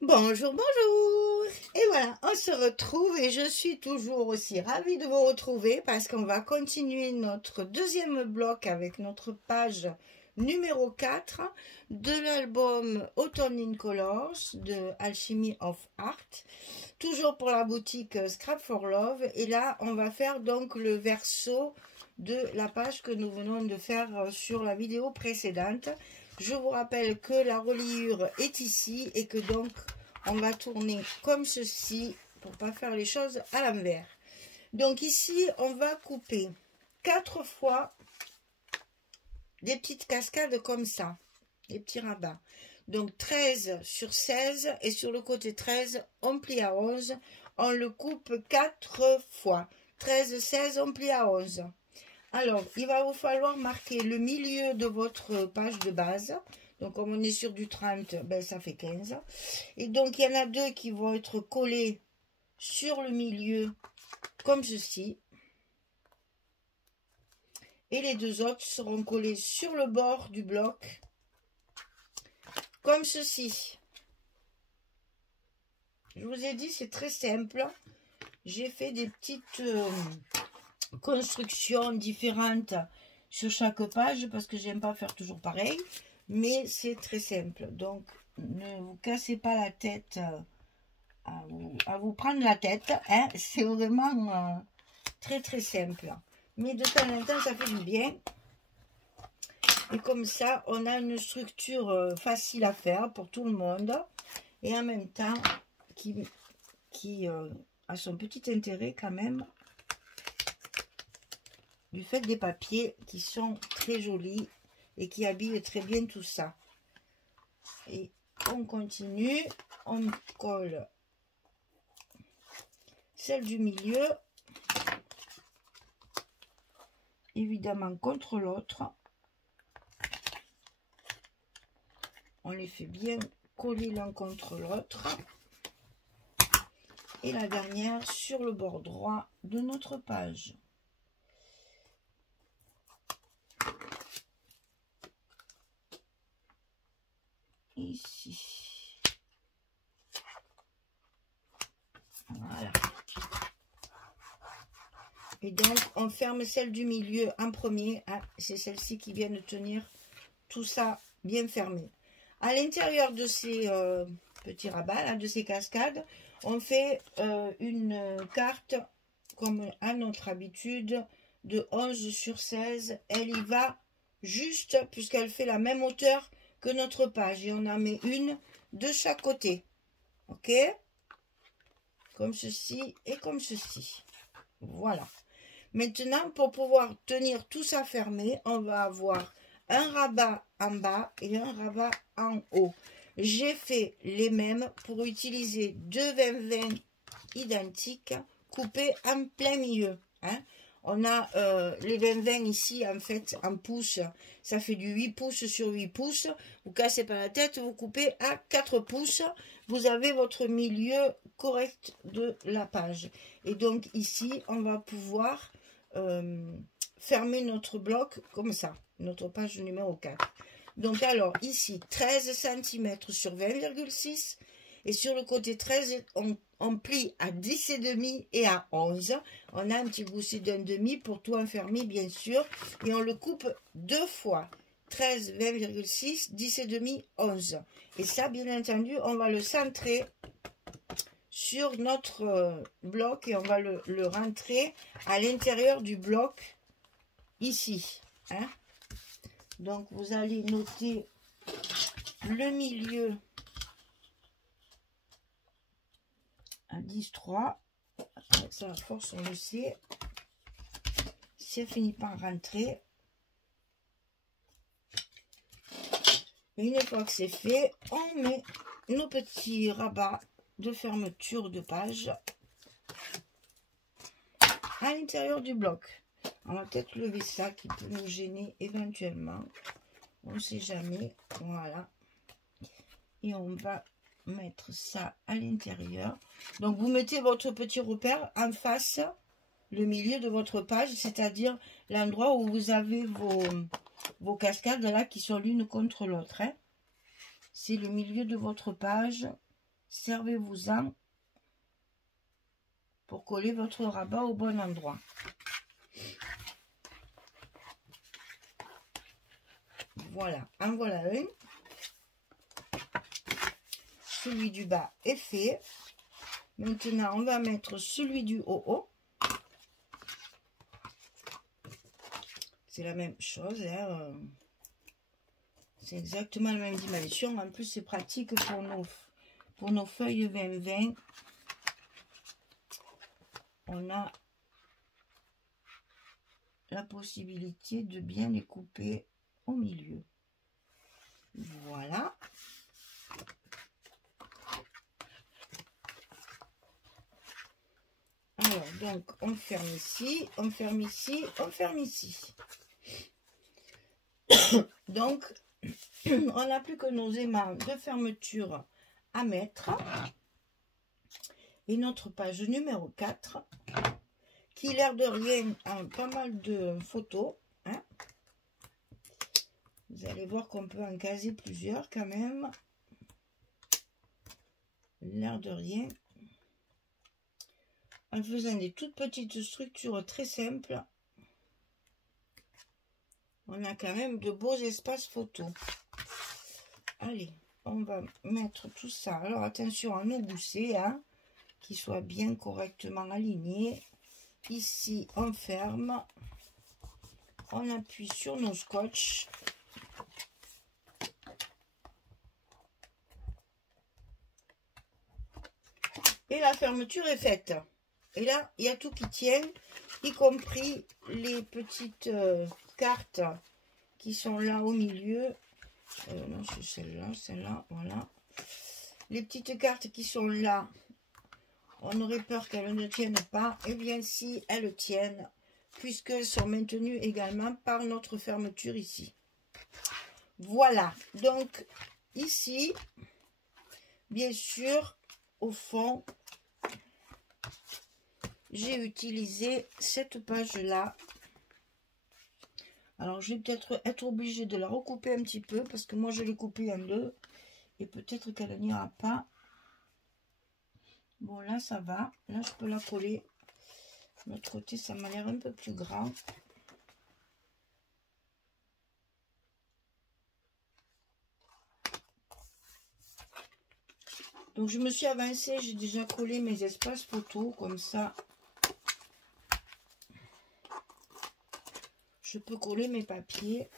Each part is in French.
Bonjour, bonjour! Et voilà, on se retrouve et je suis toujours aussi ravie de vous retrouver parce qu'on va continuer notre deuxième bloc avec notre page numéro 4 de l'album Autumn in Colors de Alchemy of Art, toujours pour la boutique Scrap for Love. Et là, on va faire donc le verso de la page que nous venons de faire sur la vidéo précédente. Je vous rappelle que la reliure est ici et que donc on va tourner comme ceci pour pas faire les choses à l'envers. Donc ici, on va couper 4 fois des petites cascades comme ça, des petits rabats. Donc 13 sur 16 et sur le côté 13, on plie à 11. On le coupe 4 fois. 13, 16, on plie à 11. Alors, il va vous falloir marquer le milieu de votre page de base. Donc, comme on est sur du 30, ben, ça fait 15. Et donc, il y en a deux qui vont être collés sur le milieu, comme ceci. Et les deux autres seront collés sur le bord du bloc, comme ceci. Je vous ai dit, c'est très simple. J'ai fait des petites constructions différentes sur chaque page parce que j'aime pas faire toujours pareil, mais c'est très simple. Donc ne vous cassez pas la tête à vous prendre la tête, hein. C'est vraiment très très simple, mais de temps en temps ça fait du bien. Et comme ça on a une structure facile à faire pour tout le monde et en même temps qui a son petit intérêt quand même, du fait des papiers qui sont très jolis et qui habillent très bien tout ça. Et on continue, on colle celle du milieu, évidemment contre l'autre. On les fait bien coller l'un contre l'autre. Et la dernière sur le bord droit de notre page. Ici. Voilà. Et donc, on ferme celle du milieu en premier. Ah, c'est celle-ci qui vient de tenir tout ça bien fermé. À l'intérieur de ces petits rabats, là, de ces cascades, on fait une carte, comme à notre habitude, de 11 sur 16. Elle y va juste, puisqu'elle fait la même hauteur que notre page. Et on en met une de chaque côté. Ok? Comme ceci et comme ceci. Voilà. Maintenant, pour pouvoir tenir tout ça fermé, on va avoir un rabat en bas et un rabat en haut. J'ai fait les mêmes pour utiliser deux 20-20 identiques coupés en plein milieu. Hein. On a les 20-20 ici, en fait, en pouces. Ça fait du 8 pouces sur 8 pouces. Vous cassez pas la tête, vous coupez à 4 pouces. Vous avez votre milieu correct de la page. Et donc ici, on va pouvoir fermer notre bloc comme ça, notre page numéro 4. Donc alors ici 13 cm sur 20,6 et sur le côté 13 on plie à 10,5 et à 11. On a un petit gousset d'un demi pour tout enfermer bien sûr et on le coupe deux fois. 13, 20,6, 10,5, 11. Et ça bien entendu on va le centrer sur notre bloc et on va le rentrer à l'intérieur du bloc ici. Hein. Donc vous allez noter le milieu à 10,3. Ça à force on le sait. Si elle finit par rentrer. Et une fois que c'est fait, on met nos petits rabats de fermeture de page à l'intérieur du bloc. On va peut-être lever ça qui peut nous gêner éventuellement. On ne sait jamais. Voilà. Et on va mettre ça à l'intérieur. Donc vous mettez votre petit repère en face, le milieu de votre page, c'est-à-dire l'endroit où vous avez vos cascades là qui sont l'une contre l'autre. Hein. C'est le milieu de votre page. servez-vous-en pour coller votre rabat au bon endroit. Voilà, en voilà un. Celui du bas est fait. Maintenant, on va mettre celui du haut. C'est la même chose. Hein. C'est exactement la même dimension. En plus, c'est pratique pour nos feuilles 20-20. On a la possibilité de bien les couper au milieu. Voilà. Alors, donc, on ferme ici, on ferme ici, on ferme ici. Donc, on n'a plus que nos aimants de fermeture à mettre. Et notre page numéro 4, qui, l'air de rien, a pas mal de photos. Hein. Vous allez voir qu'on peut en caser plusieurs quand même. L'air de rien. En faisant des toutes petites structures très simples, on a quand même de beaux espaces photos. Allez, on va mettre tout ça. Alors attention à nos goussets, hein, qu'ils soient bien correctement alignés. Ici, on ferme. On appuie sur nos scotch. Et la fermeture est faite. Et là, il y a tout qui tient, y compris les petites cartes qui sont là au milieu. Non, c'est celle-là, voilà. Les petites cartes qui sont là, on aurait peur qu'elles ne tiennent pas. Eh bien, si, elles tiennent, puisqu'elles sont maintenues également par notre fermeture ici. Voilà, donc ici, bien sûr, au fond, j'ai utilisé cette page-là. Alors, je vais peut-être être obligée de la recouper un petit peu, parce que moi, je l'ai coupée en deux, et peut-être qu'elle n'ira pas. Bon, là, ça va. Là, je peux la coller. De l'autre côté, ça m'a l'air un peu plus grand. Donc, je me suis avancée. J'ai déjà collé mes espaces photos, comme ça. Je peux coller mes papiers.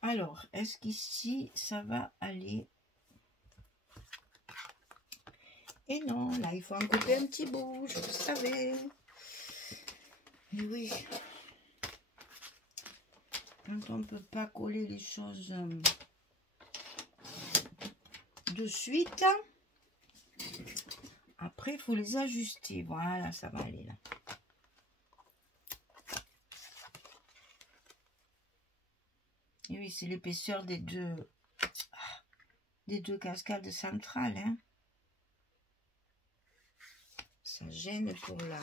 Alors, est-ce qu'ici, ça va aller? Et non, là, il faut en couper un petit bout, je le savais. Mais oui. Quand on ne peut pas coller les choses de suite, après, il faut les ajuster. Voilà, ça va aller là. Et oui, c'est l'épaisseur des deux cascades centrales. Hein. Ça gêne pour la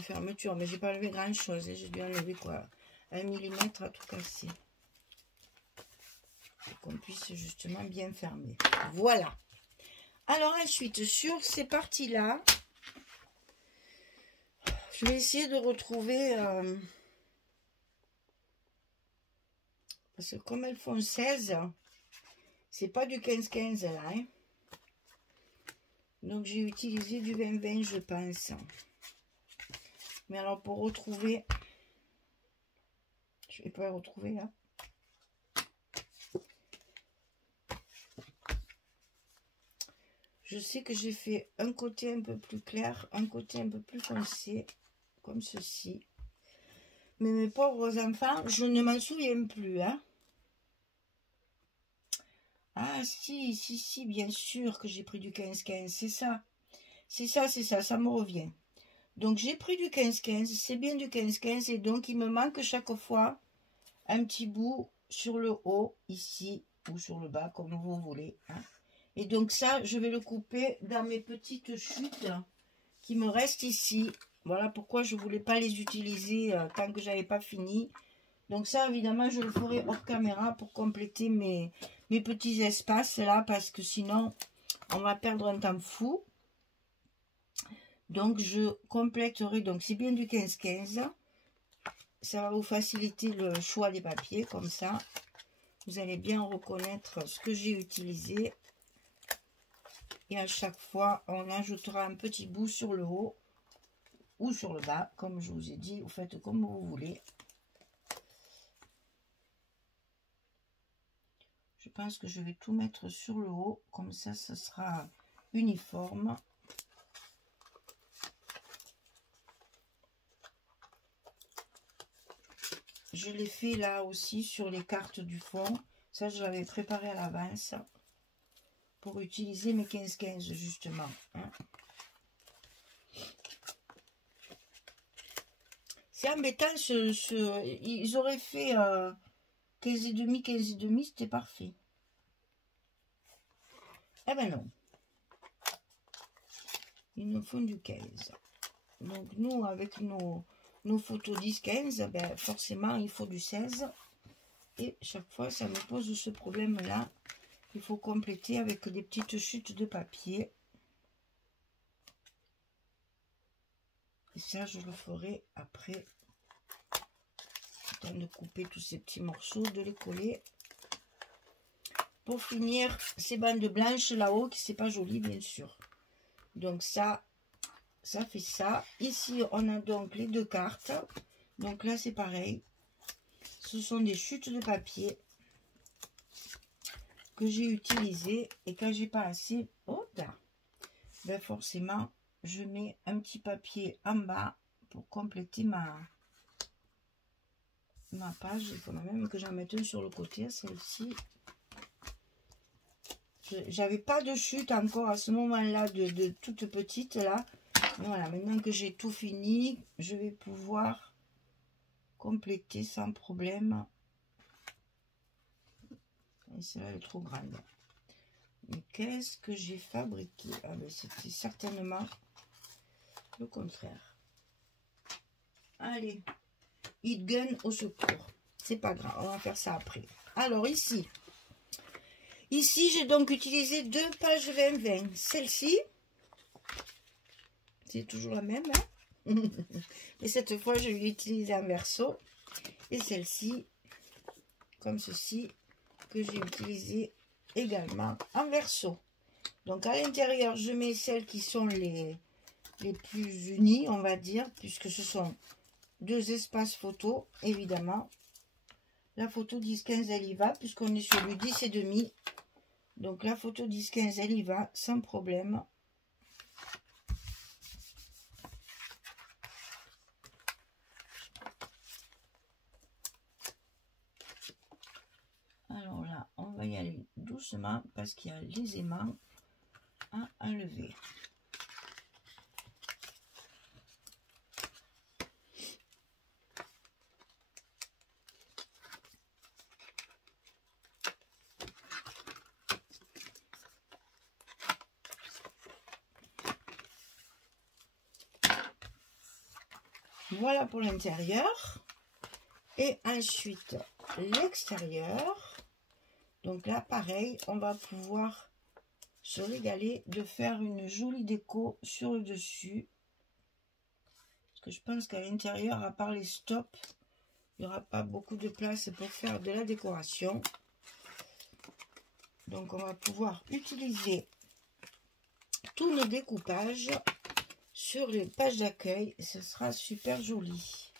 fermeture. Mais j'ai pas enlevé grand chose. J'ai dû enlever quoi, 1 mm à tout casser. Pour qu'on puisse justement bien fermer. Voilà. Alors ensuite, sur ces parties-là, je vais essayer de retrouver... parce que comme elles font 16, c'est pas du 15-15 là. Hein. Donc j'ai utilisé du 20-20, je pense. Mais alors pour retrouver... Je vais pas retrouver là. Je sais que j'ai fait un côté un peu plus clair, un côté un peu plus foncé, comme ceci. Mais mes pauvres enfants, je ne m'en souviens plus. Hein. Ah si, bien sûr que j'ai pris du 15-15, c'est ça. C'est ça, ça me revient. Donc j'ai pris du 15-15, c'est bien du 15-15, et donc il me manque chaque fois un petit bout sur le haut, ici, ou sur le bas, comme vous voulez. Hein. Et donc ça, je vais le couper dans mes petites chutes qui me restent ici. Voilà pourquoi je ne voulais pas les utiliser tant que j'avais pas fini. Donc ça, évidemment, je le ferai hors caméra pour compléter mes petits espaces là, parce que sinon, on va perdre un temps fou. Donc, je compléterai, donc c'est bien du 15-15. Ça va vous faciliter le choix des papiers, comme ça. Vous allez bien reconnaître ce que j'ai utilisé. Et à chaque fois, on ajoutera un petit bout sur le haut ou sur le bas, comme je vous ai dit. Vous faites comme vous voulez. Je pense que je vais tout mettre sur le haut, comme ça, ce sera uniforme. Je l'ai fait là aussi sur les cartes du fond. Ça, je l'avais préparé à l'avance pour utiliser mes 15-15 justement. Hein. C'est embêtant, ils auraient fait 15,5, 15,5, c'était parfait. Eh ben non. Ils nous font du 15. Donc nous, avec nos photos 10-15, ben forcément, il faut du 16. Et chaque fois, ça me pose ce problème-là. Il faut compléter avec des petites chutes de papier. Et ça, je le ferai après. Le temps de couper tous ces petits morceaux, de les coller. Pour finir, ces bandes blanches là-haut, qui c'est pas joli, bien sûr. Donc ça fait ça. Ici, on a donc les deux cartes. Donc là, c'est pareil. Ce sont des chutes de papier que j'ai utilisées. Et quand j'ai pas assez, oh là, ben forcément, je mets un petit papier en bas pour compléter ma page. Il faudra même que j'en mette un sur le côté, celle-ci. J'avais pas de chute encore à ce moment-là, de toute petite là. Voilà, maintenant que j'ai tout fini, je vais pouvoir compléter sans problème. Et celle-là est trop grande. Mais qu'est-ce que j'ai fabriqué? Ah ben c'était certainement le contraire. Allez, Hit Gun au secours. C'est pas grave, on va faire ça après. Alors ici, j'ai donc utilisé deux pages 20-20. Celle-ci, c'est toujours la même, hein. Et cette fois, je vais utiliser un verso. Et celle-ci, comme ceci, que j'ai utilisé également en verso. Donc à l'intérieur, je mets celles qui sont les plus unies, on va dire, puisque ce sont deux espaces photo, évidemment. La photo 10-15, elle y va, puisqu'on est sur le 10,5. Donc la photo 10-15, elle y va, sans problème. Alors là, on va y aller doucement, parce qu'il y a les aimants à enlever. Voilà pour l'intérieur. Et ensuite, l'extérieur. Donc là, pareil, on va pouvoir se régaler de faire une jolie déco sur le dessus. Parce que je pense qu'à l'intérieur, à part les stops, il n'y aura pas beaucoup de place pour faire de la décoration. Donc on va pouvoir utiliser tous nos découpages sur les pages d'accueil. Ce sera super joli.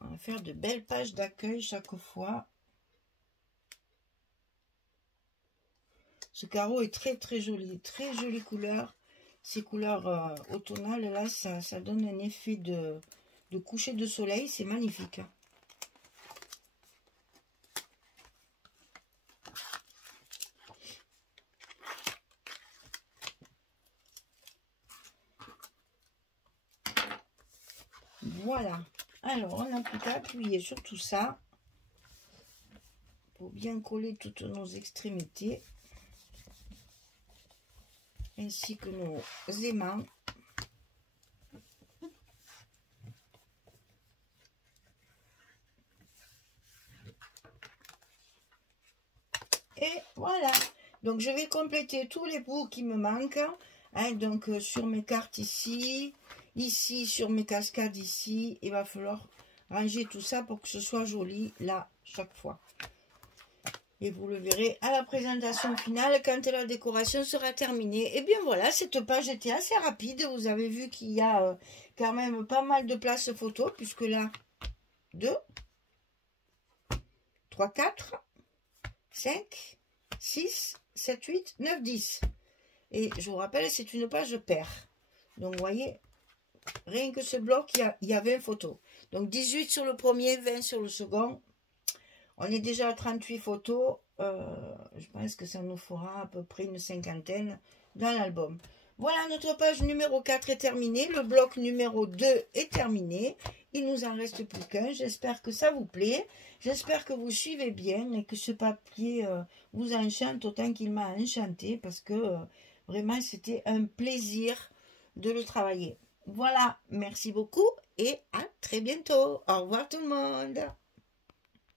On va faire de belles pages d'accueil chaque fois. Ce carreau est très joli, très jolie couleur. Ces couleurs automnales là, ça donne un effet de coucher de soleil, c'est magnifique. Voilà. Alors, on n'a plus qu'à appuyer sur tout ça pour bien coller toutes nos extrémités ainsi que nos aimants. Et voilà. Donc, je vais compléter tous les bouts qui me manquent. Hein, donc, sur mes cartes ici, ici, sur mes cascades ici, il va falloir ranger tout ça pour que ce soit joli, là, chaque fois. Et vous le verrez à la présentation finale quand la décoration sera terminée. Et bien voilà, cette page était assez rapide. Vous avez vu qu'il y a quand même pas mal de places photo, puisque là, 2, 3, 4, 5, 6, 7, 8, 9, 10. Et je vous rappelle, c'est une page paire. Donc, vous voyez, rien que ce bloc, il y a 20 photos. Donc, 18 sur le premier, 20 sur le second. On est déjà à 38 photos. Je pense que ça nous fera à peu près une cinquantaine dans l'album. Voilà, notre page numéro 4 est terminée. Le bloc numéro 2 est terminé. Il nous en reste plus qu'un. J'espère que ça vous plaît. J'espère que vous suivez bien et que ce papier vous enchante autant qu'il m'a enchanté, parce que vraiment, c'était un plaisir de le travailler. Voilà, merci beaucoup et à très bientôt. Au revoir tout le monde.